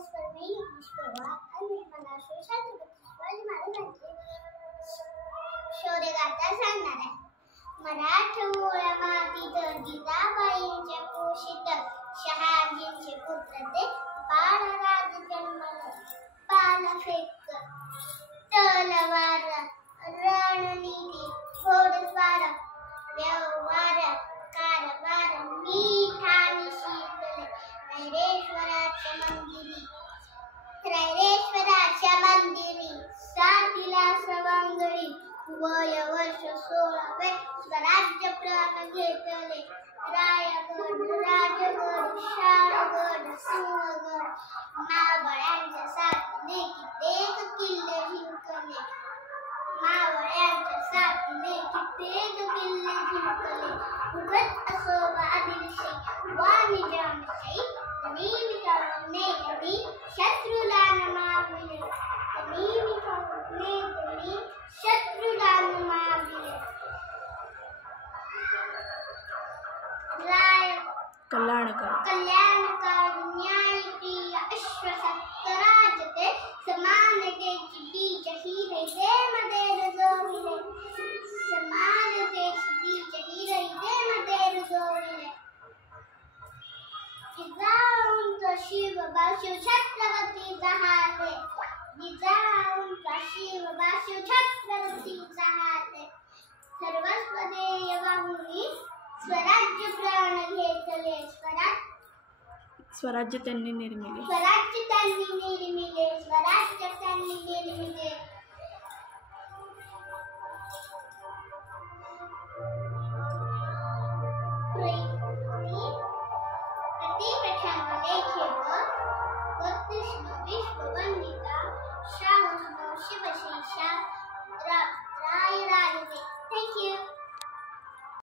ईश्वर मी विश्ववा आणि मला छत्रपती महाराजांचे शौर्यगाथा सांगणार आहे. मराठमोळ्या मातीत जिजाबाईंच्या कुशीत शहाजींचे पुत्र ते बाळराज जन्मले. पाल फेक तलवार रणनीती घोडस्वार व्यवहार कारभार मीठानी शिकले. त्रैरेश्वराच्या मंदिरी साथीला सवंगडी वय वर्ष 16 स्वराज्य प्राण घेतले. रायगड राजगड शाळगड सिंहगड मावळ्यांच्या साथीने कित्येक किल्ले जिंकले. उगत असो आदिलशाही वा निजामशाही शत्रूला नमाविले. शत्रूला नमाविले. कल्याणकारी न्यायप्रिय अश्वसक्त राजते समानतेची बीज हिरैदेमध्ये रुजविले. समानतेची बीज हिरैदेमध्ये रुजविले. जिजाऊंचा शिवबा शिवछत्रपतीचा हाते. जिजाऊंचा शिवबा शिवछत्रपतीचा हाते. सर्वस्व देय वाहुनी स्वराज्य प्राण घेतले. स्वराज्य त्यांनी निर्मिले. स्वराज्य त्यांनी निर्मिले. स्वराज्य त्यांनी निर्मिले. प्रतिप्रथम लेखेव व कृष्ण विश्ववंदिता शाहू शिवशेषा राय